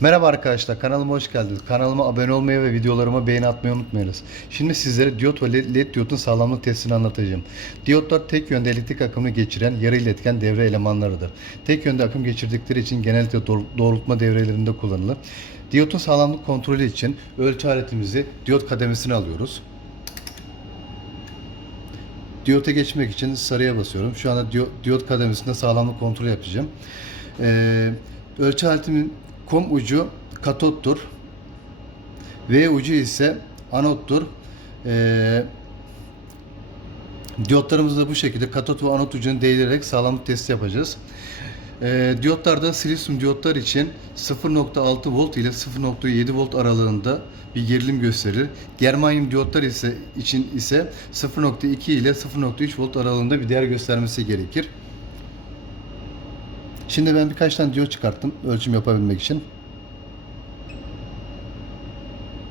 Merhaba arkadaşlar kanalıma hoş geldiniz. Kanalıma abone olmayı ve videolarıma beğeni atmayı unutmayınız. Şimdi sizlere diyot ve led, led diyotun sağlamlık testini anlatacağım. Diyotlar tek yönde elektrik akımını geçiren yarı iletken devre elemanlarıdır. Tek yönde akım geçirdikleri için genellikle doğr- doğrultma devrelerinde kullanılır. Diyotun sağlamlık kontrolü için ölçü aletimizi diyot kademesine alıyoruz. Diyota geçmek için sarıya basıyorum. Şu anda diyo- diyot kademesinde sağlamlık kontrolü yapacağım. Ee, ölçü aletimin kom ucu katottur. V ucu ise anottur. Ee, diyotlarımızı da bu şekilde katot ve anot ucunu değdirerek sağlamlık testi yapacağız. Ee, diyotlarda silisyum diyotlar için 0.6 volt ile 0.7 volt aralığında bir gerilim gösterir. Germanyum diyotlar ise için ise 0.2 ile 0.3 volt aralığında bir değer göstermesi gerekir. Şimdi ben birkaç tane diyot çıkarttım ölçüm yapabilmek için.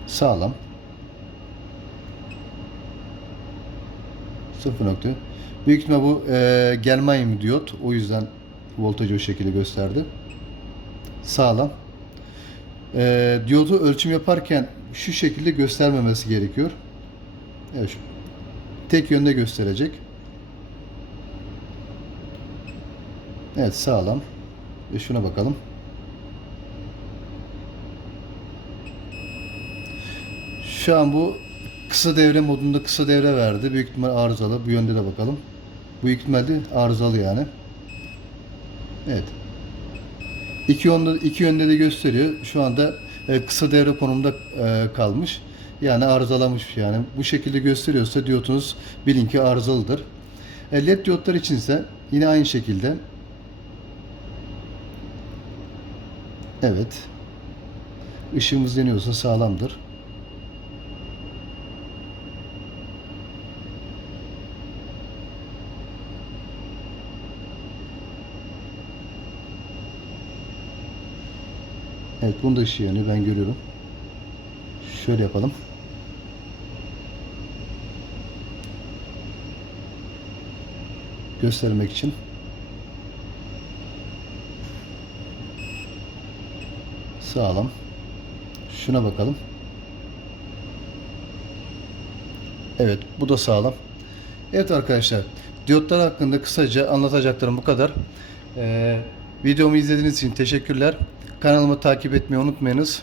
Sağlam. 0 nokta. Büyük ihtimal bu e, germanyum diyot. O yüzden voltajı o şekilde gösterdi. Sağlam. E, diyodu ölçüm yaparken şu şekilde göstermemesi gerekiyor. Evet. Tek yönde gösterecek. Evet sağlam. Ve şuna bakalım. Şu an bu kısa devre modunda kısa devre verdi. Büyük ihtimal arızalı. Bu yönde de bakalım. Büyük ihtimalle arızalı yani. Evet. İki yönde, iki yönde de gösteriyor. Şu anda e, kısa devre konumda e, kalmış. Yani arızalamış yani. Bu şekilde gösteriyorsa diyotunuz bilin ki arızalıdır. E, LED diyotlar içinse yine aynı şekilde Evet. Işığımız yanıyorsa sağlamdır. Evet, bunun da ışığı yanıyor. Ben görüyorum. Şöyle yapalım. Göstermek için. Sağlam. Şuna bakalım. Evet, bu da sağlam. Evet arkadaşlar, diyotlar hakkında kısaca anlatacaklarım bu kadar. Ee, videomu izlediğiniz için teşekkürler. Kanalımı takip etmeyi unutmayınız.